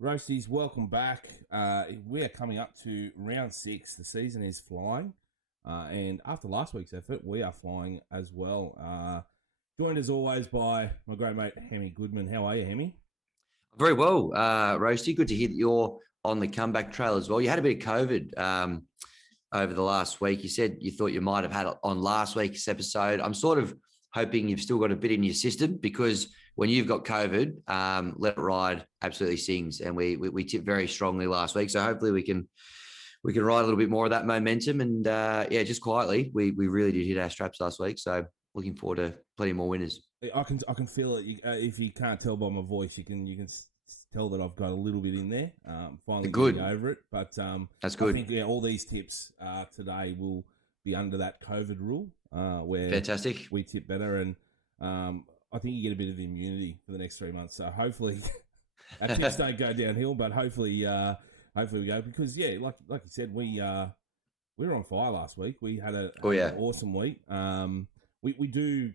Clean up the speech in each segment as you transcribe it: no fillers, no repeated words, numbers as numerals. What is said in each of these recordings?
Roasties, welcome back. We are coming up to round 6. The season is flying. And after last week's effort, we are flying as well. Joined as always by my great mate, Hammy Goodman. How are you, Hammy? Very well, Roasty. Good to hear that you're on the comeback trail as well. You had a bit of COVID over the last week. You said you thought you might have had it on last week's episode. I'm sort of hoping you've still got a bit in your system because when you've got COVID, Let It Ride absolutely sings, and we tipped very strongly last week. So hopefully we can ride a little bit more of that momentum. And just quietly, we really did hit our straps last week. So looking forward to plenty more winners. I can feel it. If you can't tell by my voice, you can tell that I've got a little bit in there. Finally Good. getting over it, but That's good. I think all these tips today will be under that COVID rule, where Fantastic. we tip better, and I think you get a bit of immunity for the next 3 months. So hopefully our tips don't go downhill, but hopefully we go, because like you said, we were on fire last week. We had an awesome week. We do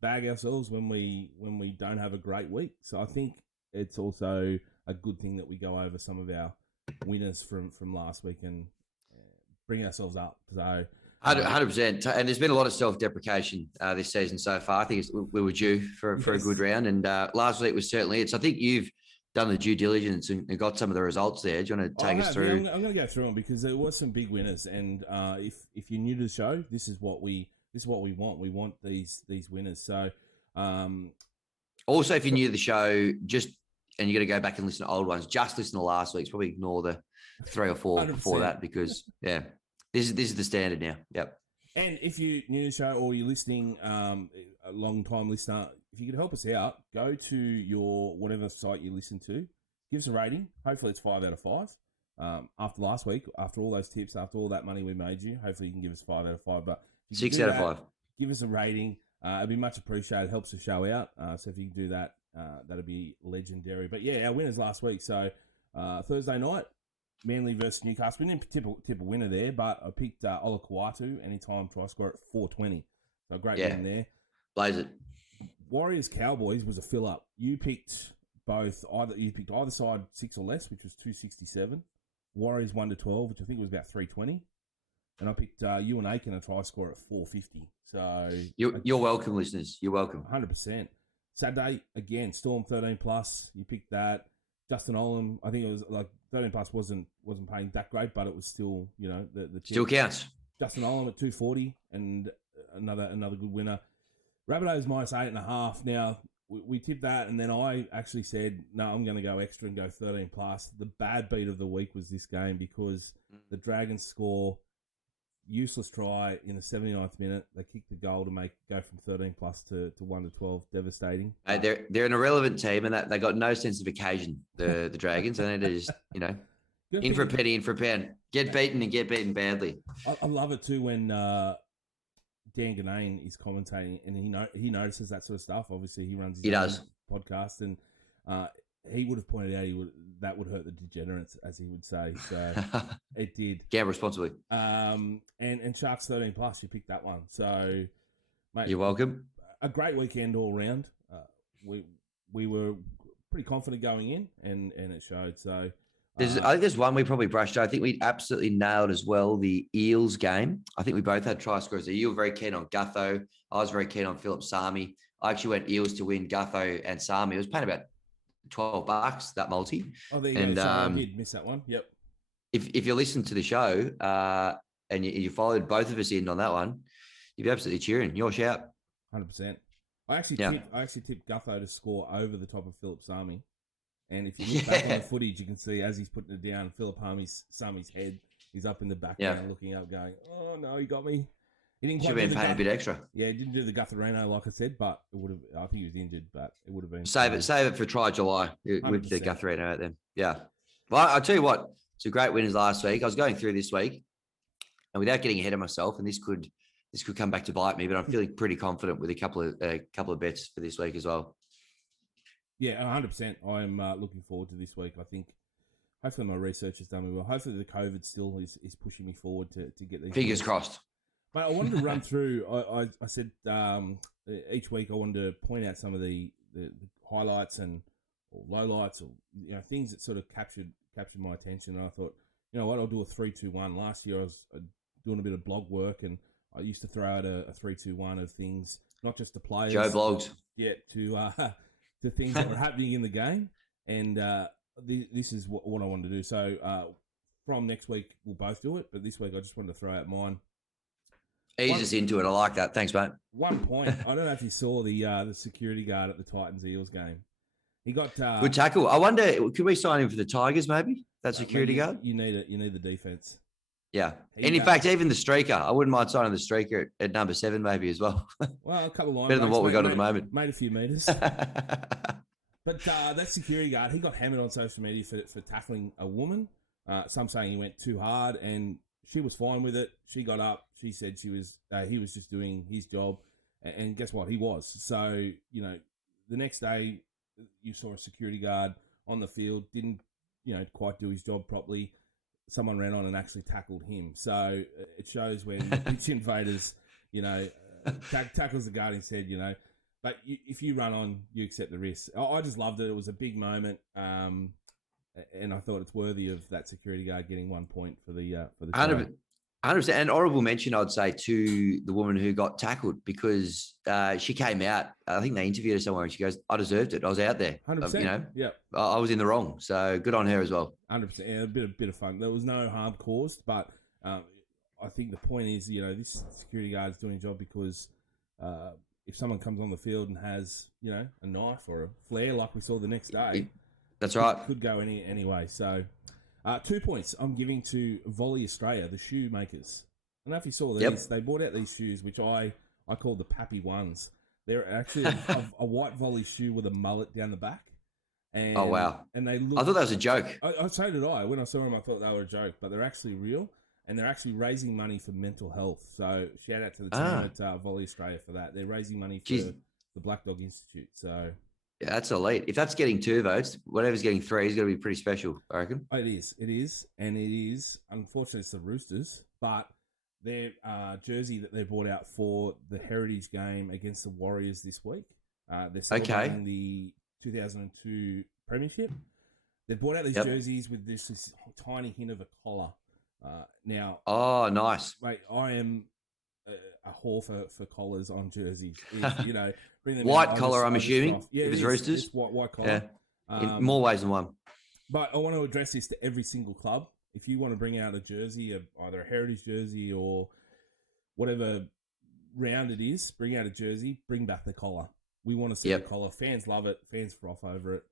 bag ourselves when we don't have a great week. So I think it's also a good thing that we go over some of our winners from last week and bring ourselves up. So 100%. And there's been a lot of self-deprecation this season so far. I think we were due for a good round. And last week was certainly it. So I think you've done the due diligence and got some of the results there. Do you want to take us through? Yeah, I'm going to go through them because there was some big winners. And if you're new to the show, this is what we want. We want these winners. So also, if you're new to the show, and you're going to go back and listen to old ones, just listen to last week's. Probably ignore the 3 or 4 before that because this is the standard now. Yep. And if you're new to the show or you're listening, a long time listener, if you could help us out, go to your whatever site you listen to, give us a rating. Hopefully it's 5 out of 5. After last week, after all those tips, after all that money we made you, hopefully you can give us 5 out of 5. But 6 out of 5. Give us a rating. It'd be much appreciated. Helps the show out. So if you can do that, that'd be legendary. But yeah, our winners last week. So Thursday night, Manly versus Newcastle. We didn't tip a winner there, but I picked Ola Kawatu anytime try score at 420. So great win there. Blaze it. Warriors Cowboys was a fill up. You picked either side 6 or less, which was 267. Warriors 1-12, which I think was about 320. And I picked you and Aiken a try score at 450. So you're welcome, listeners. You're welcome. 100%. Saturday again, Storm 13 plus. You picked that. Justin Olam, I think it was like 13 plus wasn't paying that great, but it was still the still counts. Justin Olam at 240 and another good winner. Rabbitohs minus 8.5. Now we tipped that, and then I actually said no, I'm going to go extra and go 13 plus. The bad beat of the week was this game because the Dragons score. Useless try in the 79th minute. They kicked the goal to go from 13 plus to 1-12. Devastating. They're an irrelevant team, and that they got no sense of occasion. The Dragons, and they're just in for a penny, in for a pound. Get beaten and get beaten badly. I love it too when Dan Ganane is commentating, and he notices that sort of stuff. Obviously, he runs his own podcast, and he would have pointed out that would hurt the degenerates, as he would say. So it did. Gamble responsibly. And Sharks 13 plus, you picked that one. So, mate, you're welcome. A great weekend all round. We were pretty confident going in, and it showed. So I think there's one we probably brushed. I think we absolutely nailed as well the Eels game. I think we both had try scores. You were very keen on Gutho. I was very keen on Philip Sami. I actually went Eels to win Gutho and Sami. It was paying about $12 that multi. Oh, there you go. Sorry, I did miss that one. Yep. If you listen to the show and you followed both of us in on that one, you'd be absolutely cheering. Your shout. 100%. I actually tipped Gutho to score over the top of Philip Sami. And if you look back on the footage, you can see as he's putting it down, Philip Sami's head is up in the background looking up going, oh no, he got me. He didn't should have been paying a bit extra. Yeah, he didn't do the Gutherino like I said, but it would have. I think he was injured, but it would have been. Save it for Try July with the Gutherino out there. Yeah. Well, I'll tell you what, it's a great winners last week. I was going through this week, and without getting ahead of myself, and this could come back to bite me, but I'm feeling pretty confident with a couple of bets for this week as well. Yeah, 100%. I'm looking forward to this week. I think hopefully my research has done me well. Hopefully the COVID still is pushing me forward to get these. Fingers crossed. But I wanted to run through. I said each week I wanted to point out some of the highlights and or lowlights, or things that sort of captured my attention. And I thought, you know what, I'll do a 3-2-1. Last year I was doing a bit of blog work, and I used to throw out a 3-2-1 of things, not just to players. Joe blogs. Yeah, to things that were happening in the game. And this is what I wanted to do. So from next week, we'll both do it. But this week, I just wanted to throw out mine. Ease us into it. I like that. Thanks, mate. 1 point. I don't know if you saw the security guard at the Titans-Eels game. He got good tackle. I wonder, could we sign him for the Tigers? Maybe that security guard. You need it. You need the defense. Yeah, and in fact, even the streaker, I wouldn't mind signing the streaker at number 7, maybe as well. Well, a couple of lines better than what we got at the moment. Made a few meters. But that security guard, he got hammered on social media for tackling a woman. Some saying he went too hard, and she was fine with it. She got up. She said he was just doing his job, and guess what? He was. So the next day, you saw a security guard on the field, didn't quite do his job properly. Someone ran on and actually tackled him. So it shows when pitch invaders, tackles the guard instead, But if you run on, you accept the risk. I just loved it. It was a big moment, and I thought it's worthy of that security guard getting 1 point for the show. 100%. And honourable mention, I'd say, to the woman who got tackled, because she came out. I think they interviewed her somewhere, and she goes, "I deserved it. I was out there. 100%. Yeah, I was in the wrong. So good on her as well." 100%. Yeah, a bit of fun. There was no harm caused, but I think the point is, this security guard is doing a job because if someone comes on the field and has, a knife or a flare like we saw the next day, that's right. Could go any way. So 2 points I'm giving to Volley Australia, the shoemakers. I don't know if you saw these. Yep. They brought out these shoes, which I call the Pappy ones. They're actually a white volley shoe with a mullet down the back. And, oh, wow. And they look, I thought that was a joke. So did I. When I saw them, I thought they were a joke, but they're actually real, and they're actually raising money for mental health. So shout out to the team at Volley Australia for that. They're raising money for the Black Dog Institute. So yeah, that's elite. If that's getting 2 votes, whatever's getting 3 is going to be pretty special, I reckon. It is. And it is. Unfortunately, it's the Roosters, but their jersey that they brought out for the Heritage game against the Warriors this week. They're celebrating the 2002 Premiership. They brought out these jerseys with this tiny hint of a collar. Now, oh, nice. Mate, I am a whore for collars on jerseys. Bring them white collar, I'm assuming. Yeah, if it's Roosters. It's white collar. Yeah. In more ways than one. But I want to address this to every single club. If you want to bring out a jersey, either a heritage jersey or whatever round it is, bring out a jersey, bring back the collar. We want to see the collar. Fans love it. Fans froth over it.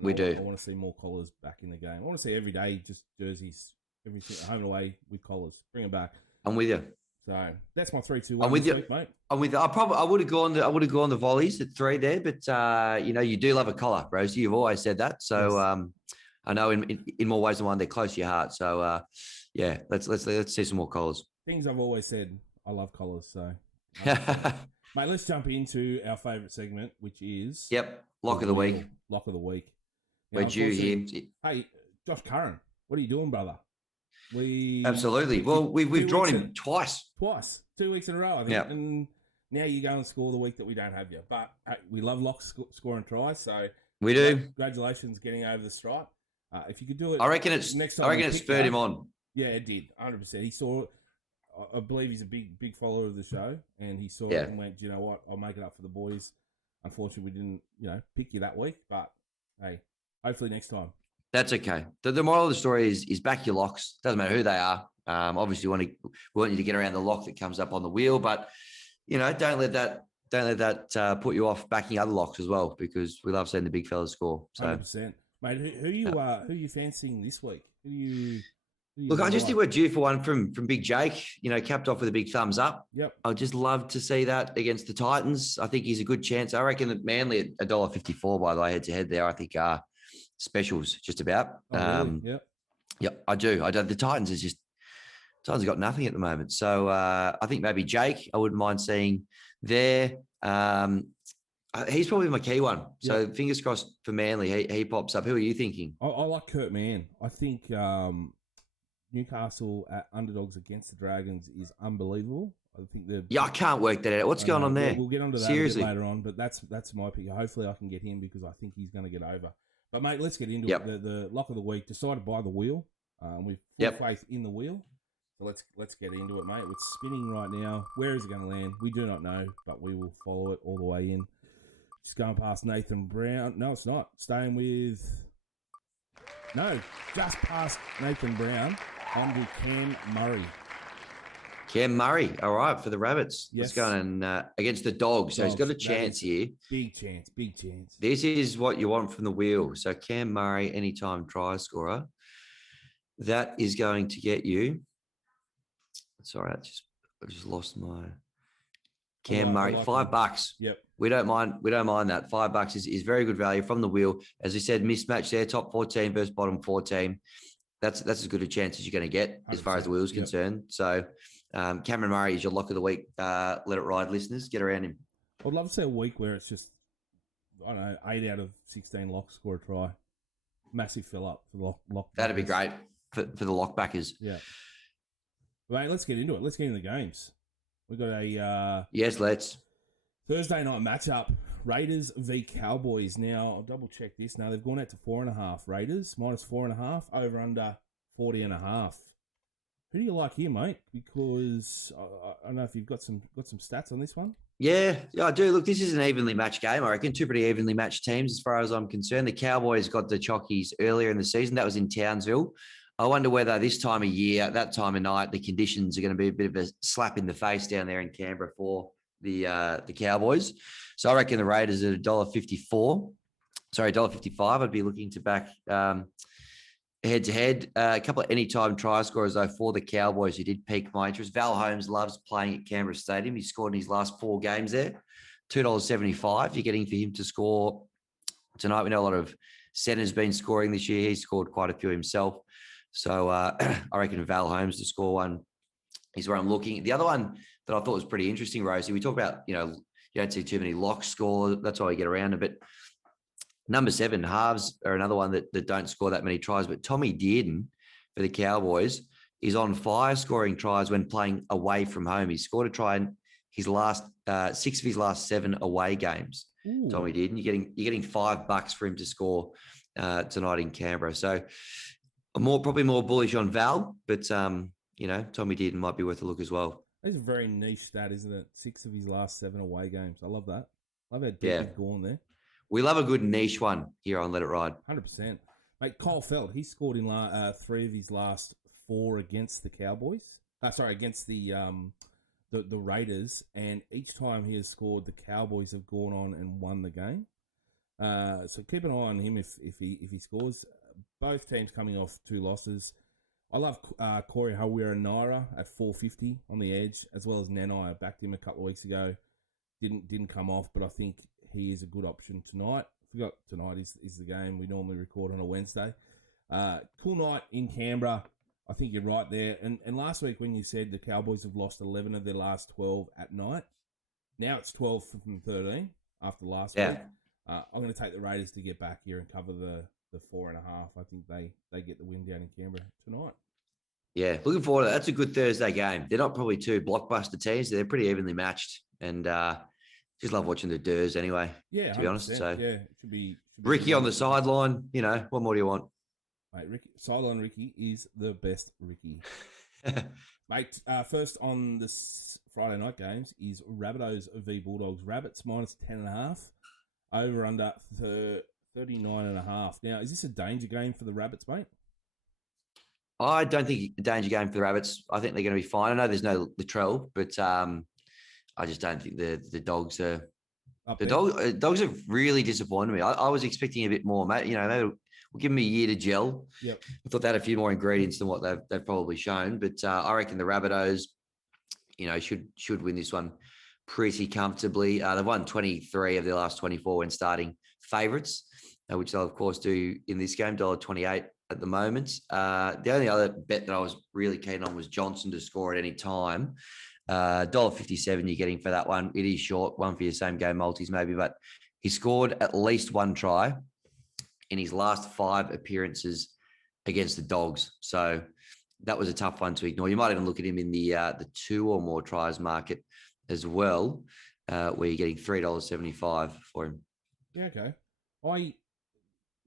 We do. I want to see more collars back in the game. I want to see every day just jerseys, everything home and away with collars. Bring them back. I'm with you. So that's my 3-2-1. I'm with you, week, mate. I'm with you. I would have gone the volleys at 3 there, but you do love a collar, Rosie. You've always said that. So I know in more ways than one, they're close to your heart. So let's see some more collars. Things I've always said. I love collars. So mate, let's jump into our favourite segment, which is lock of the week. Lock of the week. Now, we're due here. Hey, Josh Curran, what are you doing, brother? Absolutely. Well, we've drawn him twice. 2 weeks in a row, I think. Yep. And now you go and score the week that we don't have you. But we love locks scoring tries, so we do. Congratulations getting over the stripe. If you could do it, I reckon it spurred him on. Yeah, it did. 100%. He saw it. I believe he's a big follower of the show, and he saw it and went, "Do you know what? I'll make it up for the boys." Unfortunately, we didn't, pick you that week, but hey, hopefully next time. That's okay. The moral of the story is back your locks. Doesn't matter who they are. Obviously, we want you to get around the lock that comes up on the wheel, but don't let that put you off backing other locks as well, because we love seeing the big fellas score. So 100%, mate. Who you fancying this week? Look, I just think we're due for one from Big Jake. Capped off with a big thumbs up. Yep. I'd just love to see that against the Titans. I think he's a good chance. I reckon that Manly at $1.54, by the way, head to head there, I think specials just about. Really? Yep, I do. The Titans have got nothing at the moment. So I think maybe Jake, I wouldn't mind seeing there. He's probably my key one. So fingers crossed for Manly. He pops up. Who are you thinking? I like Kurt Mann. I think Newcastle at underdogs against the Dragons is unbelievable. I think I can't work that out. What's going on there? We'll get onto that a bit later on, but that's my pick. Hopefully I can get him because I think he's going to get over. But, mate, let's get into Yep. it. The lock of the week decided by the wheel. We've full Yep. faith in the wheel. So let's get into it, mate. It's spinning right now. Where is it going to land? We do not know, but we will follow it all the way in. Just going past Nathan Brown. No, it's not. Staying with... No, just past Nathan Brown onto Cam Murray. Cam Murray, all right, for the Rabbits. Yes. Let's go against the Dogs. So he's got a chance here. Big chance, big chance. This is what you want from the wheel. So Cam Murray, anytime try scorer. That is going to get you... Sorry, I just lost my... Cam Murray, $5. Yep. We don't mind that. $5 is very good value from the wheel. As I said, mismatch there, top 14 versus bottom 14. That's as good a chance as you're going to get as far as the wheel's concerned. So Cameron Murray is your lock of the week. Let it ride, listeners. Get around him. I'd love to see a week where it's just, I don't know, 8 out of 16 locks score a try. Massive fill up for the lock. That'd be great for the lock backers. Yeah. Right, let's get into it. Let's get into the games. We've got a... yes, let's. Thursday night matchup. Raiders v Cowboys. Now, I'll double check this. Now, they've gone out to 4.5. Raiders, minus 4.5. Over under 40.5. Who do you like here, mate? Because I don't know if you've got some stats on this one. Yeah, I do. Look, this is an evenly matched game. I reckon two pretty evenly matched teams as far as I'm concerned. The Cowboys got the Chockies earlier in the season. That was in Townsville. I wonder whether this time of year, that time of night, the conditions are going to be a bit of a slap in the face down there in Canberra for the Cowboys. So I reckon the Raiders at $1.54. Sorry, $1.55. I'd be looking to back head-to-head. A couple of anytime try scorers, though, for the Cowboys who did pique my interest. Val Holmes loves playing at Canberra Stadium. He scored in his last 4 games there. $2.75. You're getting for him to score tonight. We know a lot of centers been scoring this year. He's scored quite a few himself. So I reckon Val Holmes to score one is where I'm looking. The other one that I thought was pretty interesting, Rosie, we talk about, you don't see too many locks score. That's why we get around a bit. Number 7, halves are another one that don't score that many tries. But Tommy Dearden for the Cowboys is on fire scoring tries when playing away from home. He scored a try in his last 6 of his last 7 away games. Ooh. Tommy Dearden, you're getting $5 for him to score tonight in Canberra. So probably more bullish on Val, but Tommy Dearden might be worth a look as well. That's a very niche stat, isn't it? 6 of his last 7 away games. I love that. Love how deep he's gone there. We love a good niche one here on Let It Ride. 100%. Mate, Kyle Feld, he scored in 3 of his last 4 against the Cowboys. Against the Raiders. And each time he has scored, the Cowboys have gone on and won the game. So keep an eye on him if he scores. Both teams coming off 2 losses. I love Corey Hawira-Naira at $4.50 on the edge, as well as Nanai. I backed him a couple of weeks ago. Didn't come off, but I think he is a good option tonight. I forgot tonight is the game. We normally record on a Wednesday. Cool night in Canberra. I think you're right there. And last week when you said the Cowboys have lost 11 of their last 12 at night, now it's 12 from 13 after last week. I'm going to take the Raiders to get back here and cover the 4.5. I think they get the win down in Canberra tonight. Yeah, looking forward to that. That's a good Thursday game. They're not probably 2 blockbuster teams. They're pretty evenly matched. And just love watching the Durs anyway, to be honest. So yeah, it should be Ricky on the sideline, what more do you want? Mate, sideline Ricky is the best Ricky. Mate, first on this Friday night games is Rabbitohs v Bulldogs. Rabbits minus 10.5. Over under 39.5. Now, is this a danger game for the Rabbits, mate? I don't think a danger game for the Rabbits. I think they're going to be fine. I know there's no Latrell, but I just don't think the Dogs are. Dogs have really disappointed me. I was expecting a bit more, mate. They were giving me a year to gel. Yep. I thought they had a few more ingredients than what they've probably shown. But I reckon the Rabbitohs, should win this one pretty comfortably. They've won 23 of their last 24 when starting favourites, which they'll, of course, do in this game, $1.28 at the moment. The only other bet that I was really keen on was Johnson to score at any time. $1.57 you're getting for that one. It is short, one for your same game multis maybe, but he scored at least 1 try in his last 5 appearances against the Dogs. So that was a tough one to ignore. You might even look at him in the 2 or more tries market as well, where you're getting $3.75 for him. Yeah, okay.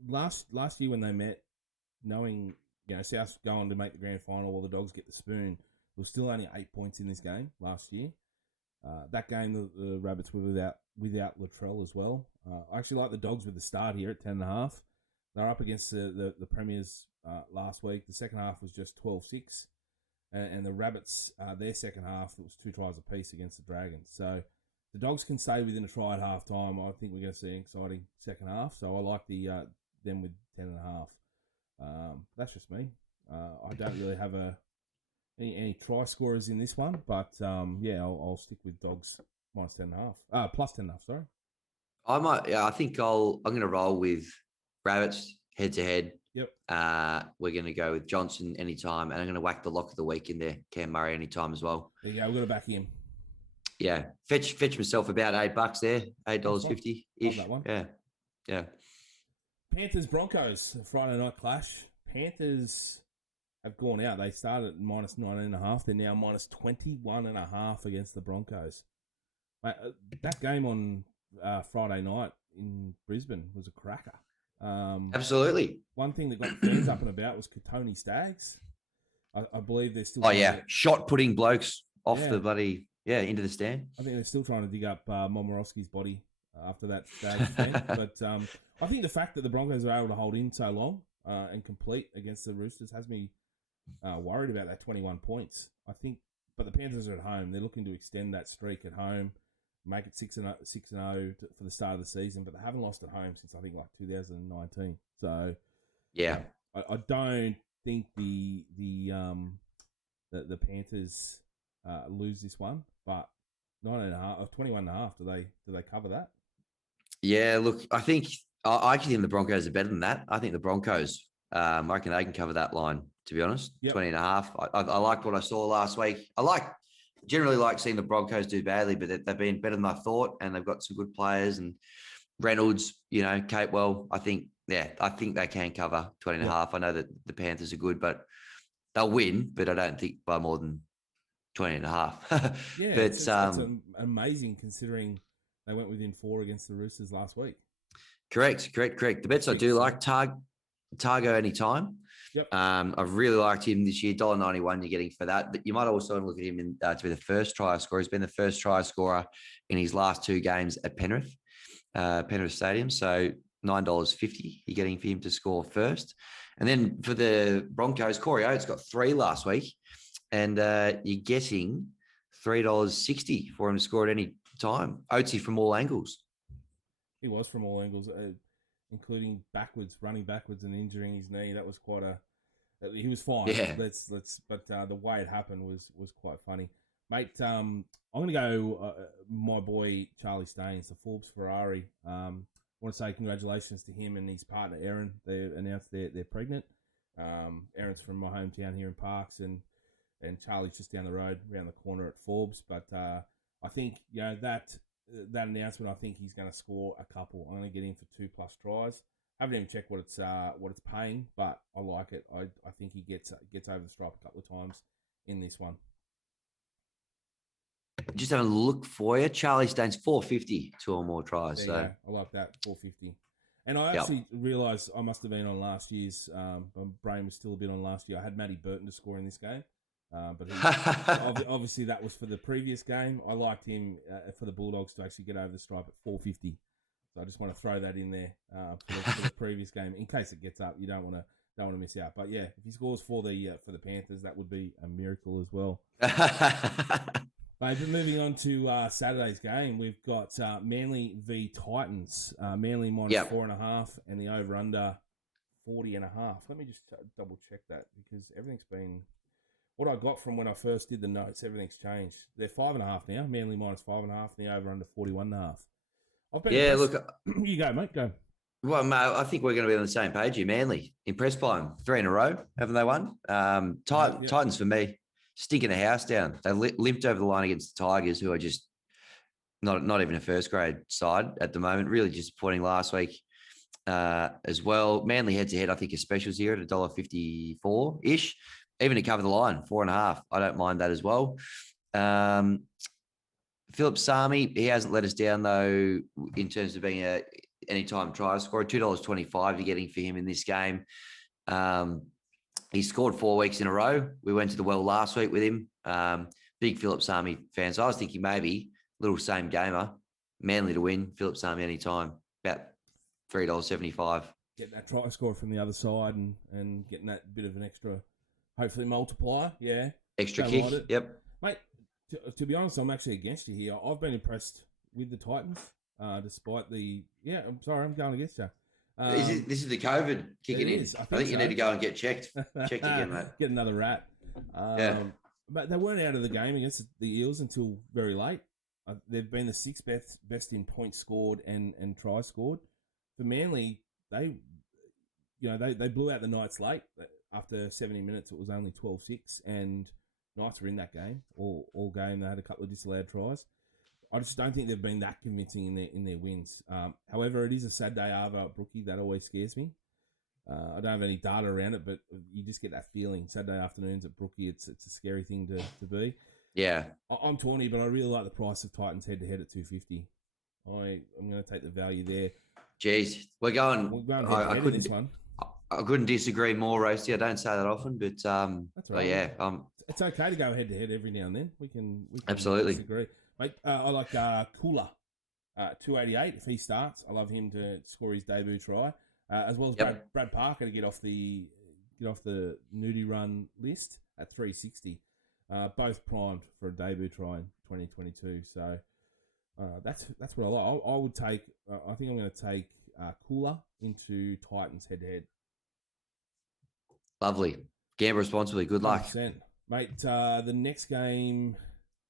last year when they met, knowing South's going to make the grand final while the Dogs get the spoon, there was still only 8 points in this game last year. That game, the Rabbits were without Latrell as well. I actually like the Dogs with the start here at 10.5. They're up against the Premiers last week. The second half was just 12-6. And the Rabbits, their second half, it was 2 tries apiece against the Dragons. So the Dogs can stay within a try at half time. I think we're going to see an exciting second half. So I like them with 10.5. That's just me. I don't really have any try scorers in this one, but I'll stick with Dogs minus 10.5. Plus 10.5. Sorry. I might. Yeah, I think I'm going to roll with Rabbits head to head. Yep. We're going to go with Johnson anytime, and I'm going to whack the lock of the week in there, Cam Murray anytime as well. There you go. We've got to back him. Yeah, fetch myself about $8 there, $8.50 ish. That one. Yeah. Panthers Broncos Friday night clash. Panthers have gone out. They started at minus 19.5. They're now minus 21.5 against the Broncos. Mate, that game on Friday night in Brisbane was a cracker. Absolutely. One thing that got fans up and about was Katoni Staggs. I believe they're still. Shot putting blokes off the bloody into the stand. I think they're still trying to dig up Momorowski's body after that Staggs thing. But I think the fact that the Broncos are able to hold in so long and complete against the Roosters has me worried about that 21 points. I think, but the Panthers are at home. They're looking to extend that streak at home, make it 6-0 for the start of the season. But they haven't lost at home since I think like 2019. So I don't think the Panthers lose this one. But 21.5. Do they cover that? Yeah, look, I think I actually think the Broncos are better than that. I think the Broncos, I reckon they can cover that line, to be honest. 20.5. I liked what I saw last week. Generally like seeing the Broncos do badly, but they've been better than I thought, and they've got some good players. And Reynolds, Capewell, I think they can cover 20.5. I know that the Panthers are good, but they'll win, but I don't think by more than 20.5. Yeah, but it's amazing considering they went within 4 against the Roosters last week. Correct. The bets I do like, Targo anytime. Yep. I've really liked him this year. $1.91 you're getting for that. But you might also look at him to be the first try scorer. He's been the first try scorer in his last 2 games at Penrith Stadium. So $9.50 you're getting for him to score first. And then for the Broncos, Corey Oates got 3 last week. And you're getting $3.60 for him to score at any time. Oatesy from all angles. He was from all angles, including running backwards and injuring his knee. That was quite he was fine. Yeah. But the way it happened was quite funny. Mate, I'm going to go my boy Charlie Staines, the Forbes Ferrari. I want to say congratulations to him and his partner, Erin. They announced they're pregnant. Erin's from my hometown here in Parks, and Charlie's just down the road, around the corner at Forbes. But I think that announcement, I think he's going to score a couple. I'm going to get him for 2+ tries. I haven't even checked what it's paying, but I like it. I think he gets over the stripe a couple of times in this one. Just having a look for you. Charlie Staines, $4.50, 2 or more tries. So I like that, $4.50. And I actually realised I must have been on last year's. My brain was still a bit on last year. I had Matty Burton to score in this game. But obviously that was for the previous game. I liked him for the Bulldogs to actually get over the stripe at $4.50. So I just want to throw that in there for the previous game in case it gets up. You don't want to miss out. But yeah, if he scores for the Panthers, that would be a miracle as well. But moving on to Saturday's game, we've got Manly v Titans. Manly minus 4.5 and the over under 40.5. Let me just double check that because everything's been. What I got from when I first did the notes, everything's changed. They're 5.5 now. Manly minus 5.5, and the over under 41.5. Look, you go, mate. Go. Well, mate, I think we're going to be on the same page here. Manly impressed by them 3 in a row, haven't they won? Titans for me stinking the house down. They limped over the line against the Tigers, who are just not even a first grade side at the moment. Really disappointing last week as well. Manly head to head, I think, is specials here at $1.54 ish. Even to cover the line, 4.5. I don't mind that as well. Philip Sami, he hasn't let us down, though, in terms of being anytime try scorer. $2.25 you're getting for him in this game. He scored 4 weeks in a row. We went to the well last week with him. Big Phillips Army fan. So I was thinking maybe little same gamer, Manly to win, Phillips Army anytime, about $3.75. Getting that try score from the other side and getting that bit of an extra, hopefully multiplier. Yeah. Extra Don't kick. mind it. Yep. Mate, to be honest, I'm actually against you here. I've been impressed with the Titans, despite the... Yeah, I'm sorry, I'm going against you. This is the COVID kicking in. I think you need to go and get checked. Checked again, mate. Get another rat. Yeah. But they weren't out of the game against the Eels until very late. They've been the sixth best in points scored and try scored. For Manly, they blew out the Knights late. After 70 minutes, it was only 12-6, and Knights were in that game all game. They had a couple of disallowed tries. I just don't think they've been that convincing in their wins. However, it is a sad day Arvo at Brookie. That always scares me. I don't have any data around it, but you just get that feeling. Saturday afternoons at Brookie, it's a scary thing to be. Yeah. I'm torn here, but I really like the price of Titans head-to-head at $2.50. I'm going to take the value there. Jeez, we're going I couldn't this one. I couldn't disagree more, Roasty. I don't say that often, but that's right. But yeah, it's okay to go head-to-head every now and then. We can absolutely disagree. Mate, I like Cooler, 288 if he starts. I love him to score his debut try, as well as Brad Parker to get off the nudie run list at 360. Both primed for a debut try in 2022. So that's what I like. I would take. I think I'm going to take Cooler into Titans head-to-head. Lovely. Gamble responsibly. Good luck, 100%. Mate. The next game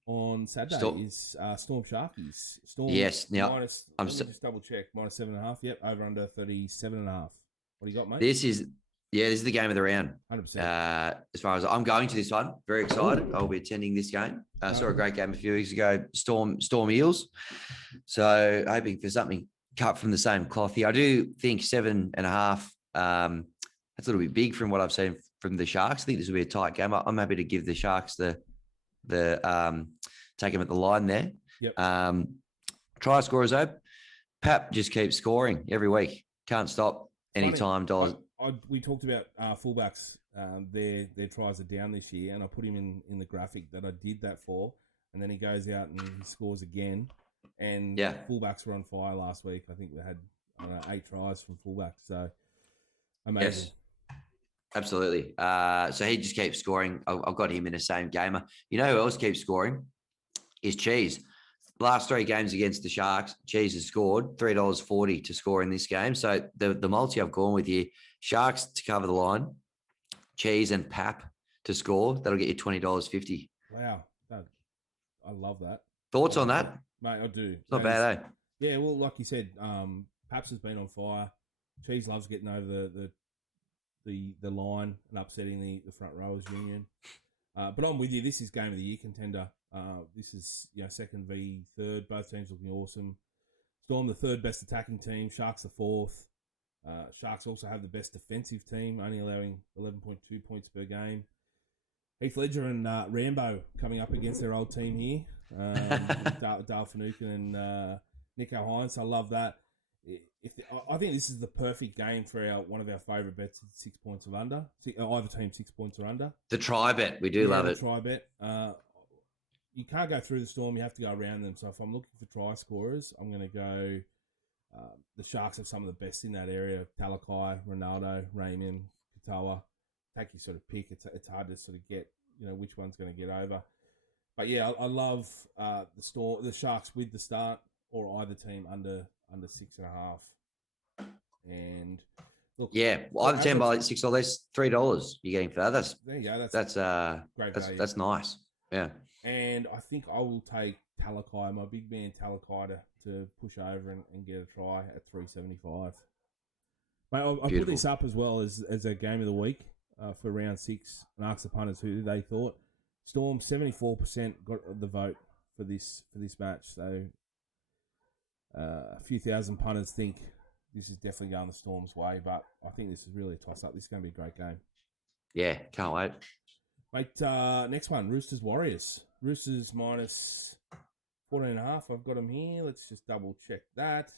on Saturday is Storm Sharkies. Storm. Yes. Now, let me just double check. -7.5. Yep. Over under 37.5. What do you got, mate? This is the game of the round. 100%. As far as I'm going to this one, very excited. I'll be attending this game. Saw a great game a few weeks ago. Storm Eels. So hoping for something cut from the same cloth here. I do think 7.5. That's a little bit big from what I've seen from the Sharks. I think this will be a tight game. I'm happy to give the Sharks the take them at the line there. Yep. Try scorers though. Pap just keeps scoring every week. Can't stop anytime. Dollars. We talked about fullbacks. Their tries are down this year, and I put him in the graphic that I did that for. And then he goes out and he scores again. And fullbacks were on fire last week. I think we had 8 tries from fullbacks. So amazing. Yes. Absolutely. So he just keeps scoring. I've got him in the same gamer. You know who else keeps scoring? Is Cheese. Last 3 games against the Sharks, Cheese has scored $3.40 to score in this game. So the multi I've gone with here, Sharks to cover the line, Cheese and Pap to score. That'll get you $20.50. Wow. I love that. Thoughts on that? Mate, I do. It's not bad, eh? Yeah, well, like you said, Paps has been on fire. Cheese loves getting over the line and upsetting the front rowers union. But I'm with you. This is game of the year contender. This is second v third. Both teams looking awesome. Storm the third best attacking team. Sharks the fourth. Sharks also have the best defensive team, only allowing 11.2 points per game. Heath Ledger and Rambo coming up against their old team here. Dale Finucane and Nico Hines. I love that. I think this is the perfect game for one of our favourite bets, 6 points or under. Either team 6 points or under. The try bet, we do love it. The try bet. You can't go through the Storm; you have to go around them. So if I'm looking for try scorers, I'm going to go. The Sharks have some of the best in that area: Talakai, Ronaldo, Raymond, Katoa. Take your sort of pick. It's hard to sort of get which one's going to get over. But yeah, I love the Sharks with the start, or either team under 6.5. And look, either team by $6 or less, $3 you're getting for that. There you go. That's great value. That's nice. Yeah. And I think I will take Talakai, my big man Talakai, to push over and get a try at 375. Mate, I put this up as well as a game of the week for round 6 and asked the punters who they thought. Storm 74% got the vote for this match. So a few thousand punters think this is definitely going the Storm's way, but I think this is really a toss-up. This is going to be a great game. Yeah, can't wait. Mate, next one, Roosters Warriors. Roosters minus 14.5. I've got them here. Let's just double check that.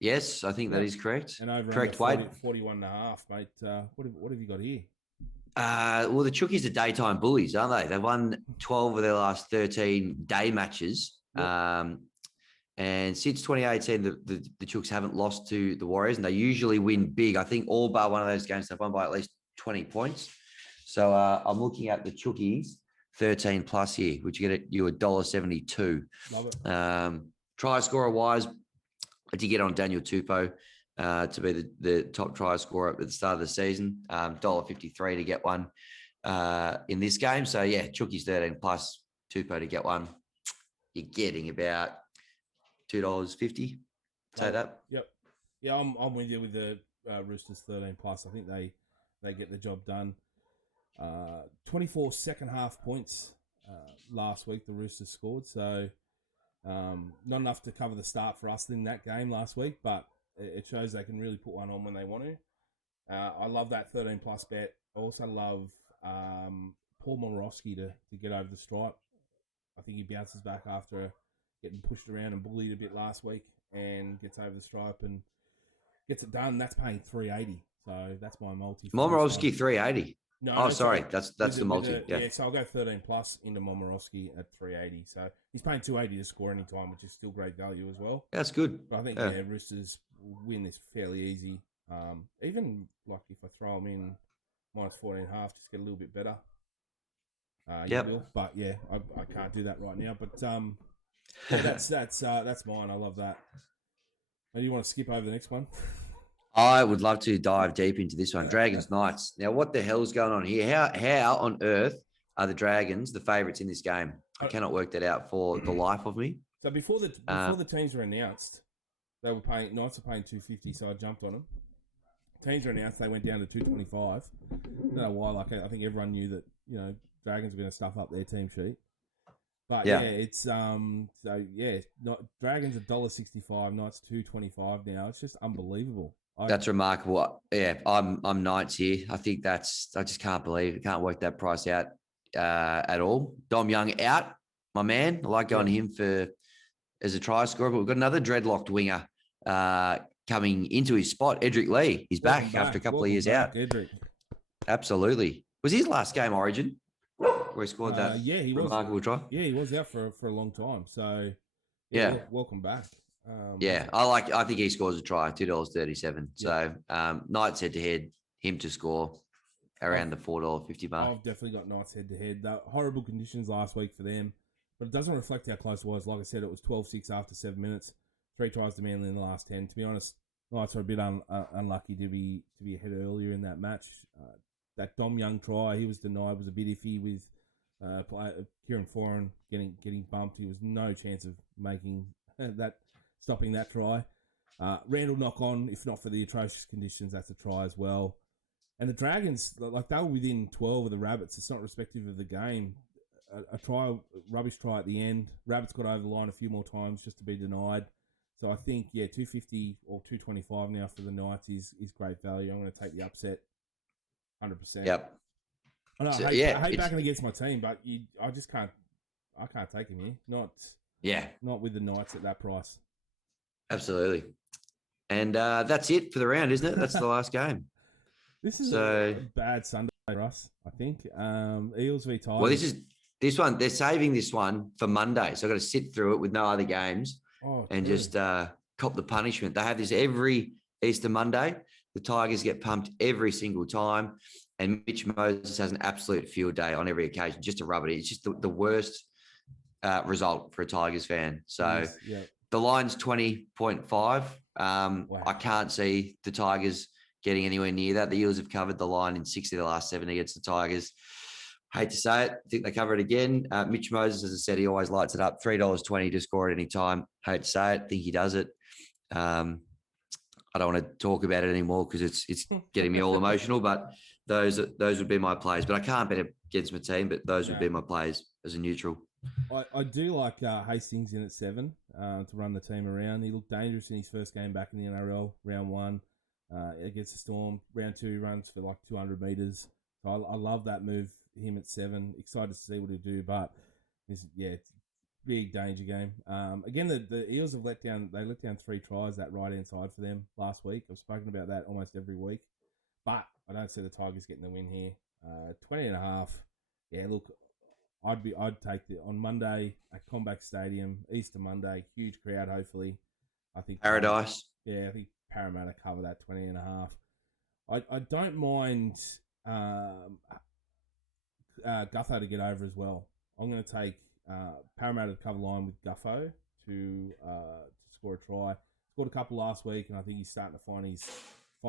Yes, I think that Yep. is correct. And over Correct under weight. 41.5, mate. What have you got here? Well, the Chookies are daytime bullies, aren't they? They've won 12 of their last 13 day matches. Yep. And since 2018, the Chooks haven't lost to the Warriors, and they usually win big. I think all bar one of those games, they've won by at least 20 points. So I'm looking at the Chookies 13 plus here, which you get you $1.72. Love it. Try scorer wise, I did get on Daniel Tupou to be the top try scorer at the start of the season. $1.53 to get one in this game. So yeah, Chookies 13 plus Tupou to get one. You're getting about $2.50. Say that. Yep. Yeah, I'm with you with the Roosters 13 plus. I think they get the job done. 24 second half points last week the Roosters scored, so not enough to cover the start for us in that game last week, but it shows they can really put one on when they want to. I love that 13 plus bet. I also love Paul Momorowski to get over the stripe. I think he bounces back after getting pushed around and bullied a bit last week and gets over the stripe and gets it done. That's paying $3.80. So that's my multi. Momorowski 380. No, oh, sorry. That's the multi. Yeah. So I'll go 13 plus into Momorowski at 380. So he's paying 280 to score any time, which is still great value as well. That's good. But I think Roosters win this fairly easy. Even like if I throw them in minus 14.5, just get a little bit better. But yeah, I can't do that right now. But yeah, that's mine. I love that. Do you want to skip over the next one? I would love to dive deep into this one. Dragons Knights. Now, what the hell is going on here? How on earth are the Dragons the favourites in this game? I cannot work that out for the life of me. So before the teams were announced, Knights were paying $2.50, so I jumped on them. Teams were announced, they went down to $2.25. I don't know why. Like I think everyone knew that Dragons were going to stuff up their team sheet. But it's Dragons $1.65, Knights $2.25 now. It's just unbelievable. That's remarkable. Yeah, I'm Knights here. I think I just can't believe it. Can't work that price out at all. Dom Young out, my man. I like going to him as a try scorer, but we've got another dreadlocked winger coming into his spot. Edric Lee. He's back after a couple of years out. Edric. Absolutely. Was his last game Origin where he scored that remarkable try? Yeah, he was out for a long time. So welcome back. I think he scores a try, $2.37. So Knights head to head, him to score around the $4.50 mark. I've definitely got Knights head to head. Horrible conditions last week for them, but it doesn't reflect how close it was. Like I said, it was 12-6 after 7 minutes. 3 tries to Manly in the last 10. To be honest, Knights were a bit unlucky to be ahead earlier in that match. That Dom Young try, he was denied, was a bit iffy with Kieran Foran getting bumped. He was no chance of making stopping that try. Randall knock on, if not for the atrocious conditions, that's a try as well. And the Dragons, like they were within 12 of the Rabbits. It's not respective of the game. A rubbish try at the end. Rabbits got over the line a few more times just to be denied. So I think, $2.50 or $2.25 now for the Knights is great value. I'm going to take the upset 100%. Yep. I know, I hate backing against my team, but I just can't. I can't take him here. Not with the Knights at that price. Absolutely. And that's it for the round, isn't it? That's the last game. This is a bad Sunday for us, I think. Eels v Tigers. Well, this one. They're saving this one for Monday, so I've got to sit through it with no other games and just cop the punishment. They have this every Easter Monday. The Tigers get pumped every single time, and Mitch Moses has an absolute field day on every occasion just to rub it in. It's just the worst result for a Tigers fan. So the line's 20.5. Wow. I can't see the Tigers getting anywhere near that. The Eels have covered the line in 6 of the last 7 against the Tigers. Hate to say it. I think they cover it again. Mitch Moses, as I said, he always lights it up. $3.20 to score at any time. Hate to say it. I think he does it. I don't want to talk about it anymore because it's getting me all emotional, but those would be my plays. But I can't bet against my team, but those would be my plays as a neutral. I do like Hastings in at 7 to run the team around. He looked dangerous in his first game back in the NRL, round 1 against the Storm. Round 2 runs for like 200 metres. So I love that move, him at 7. Excited to see what he'll do, but big danger game. Again, the Eels have let down 3 tries that right hand side for them last week. I've spoken about that almost every week, but I don't see the Tigers getting the win here. 20.5. Yeah, look, I'd take it on Monday at Combank Stadium, Easter Monday, huge crowd. Hopefully, I think Paradise. I think Parramatta cover that 20.5. I don't mind Gutho to get over as well. I'm going to take Parramatta to cover line with Guffo to score a try. Scored a couple last week, and I think he's starting to find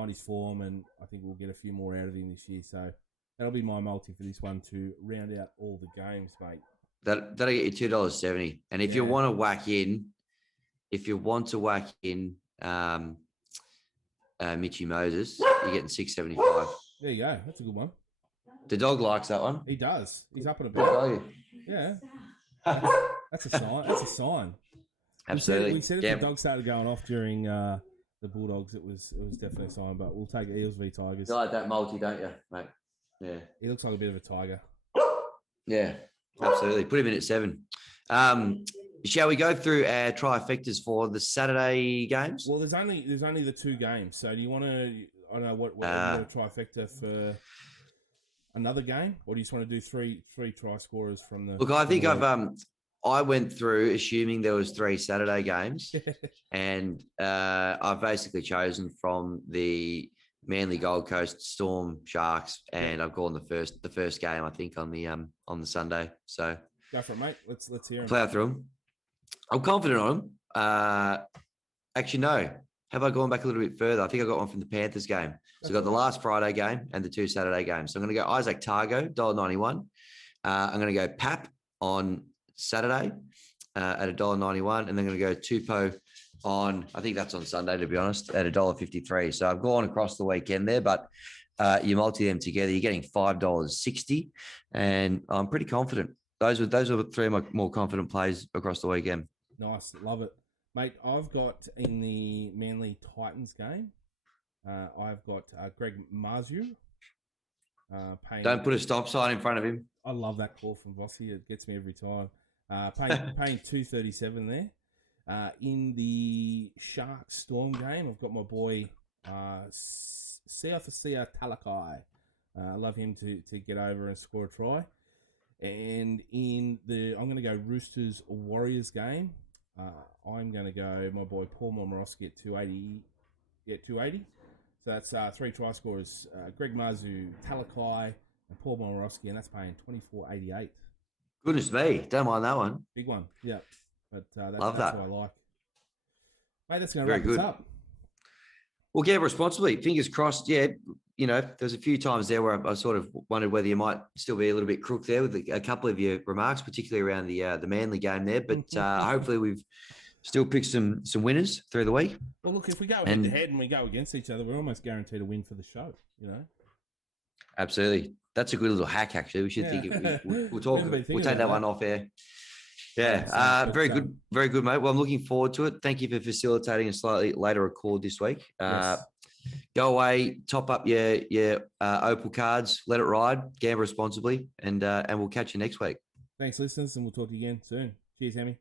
his form, and I think we'll get a few more out of him this year. So that'll be my multi for this one to round out all the games, mate. That'll get you $2.70. And if you want to whack in, Mitchy Moses, you're getting $6.75. There you go. That's a good one. The dog likes that one. He does. He's up and about. Yeah. That's a sign. That's a sign. Absolutely. We said if the dog started going off during the Bulldogs, it was definitely a sign. But we'll take Eels v Tigers. You like that multi, don't you, mate? Yeah. He looks like a bit of a tiger. Yeah, absolutely. Put him in at 7. Shall we go through our trifectas for the Saturday games? Well, there's only the 2 games. So do you want to? I don't know what you want a trifecta for another game, or do you just want to do three try scorers from the? Look, I think I went through assuming there was 3 Saturday games, and I've basically chosen from the Manly Gold Coast Storm Sharks, and I've gone the first game I think on the Sunday. So go for it, mate. Let's hear them. Plow through them. I'm confident on them. Actually, no. Have I gone back a little bit further? I think I got one from the Panthers game. So I got the last Friday game and the 2 Saturday games. So I'm going to go Isaac Targo, $1.91. I'm going to go Pap on Saturday at $1.91. And then I'm going to go Tupou on, I think that's on Sunday, to be honest, at $1.53. So I've gone across the weekend there, but you multi them together, you're getting $5.60. And I'm pretty confident. Those are 3 of my more confident plays across the weekend. Nice. Love it. Mate, I've got in the Manly Titans game, I've got Greg Marzhew. Don't put a stop sign in front of him. I love that call from Vossi. It gets me every time. Paying $2.37 there. In the Sharks Storm game, I've got my boy Siafasia Talakai. I love him to get over and score a try. And I'm going to go Roosters Warriors game. I'm going to go my boy Paul Momorowski at 280. Yeah, 280. So that's 3 try scorers: Greg Marzhew, Talakai, and Paul Momorowski, and that's paying $24.88. Goodness me, don't mind that one. Big one, yeah. But that's what I like. Mate, that's going to wrap us up. Well, gamble responsibly. Fingers crossed. Yeah, there's a few times there where I sort of wondered whether you might still be a little bit crook there with a couple of your remarks, particularly around the Manly game there. But hopefully we've still picked some winners through the week. Well, look, if we go head to head and we go against each other, we're almost guaranteed a win for the show. Absolutely. That's a good little hack. Actually, we should think we'll talk. We'll take that one off air. Yeah, very good, mate. Well, I'm looking forward to it. Thank you for facilitating a slightly later record this week. Yes. Go away, top up your Opal cards, let it ride, gamble responsibly, and we'll catch you next week. Thanks, listeners, and we'll talk to you again soon. Cheers, Hammy.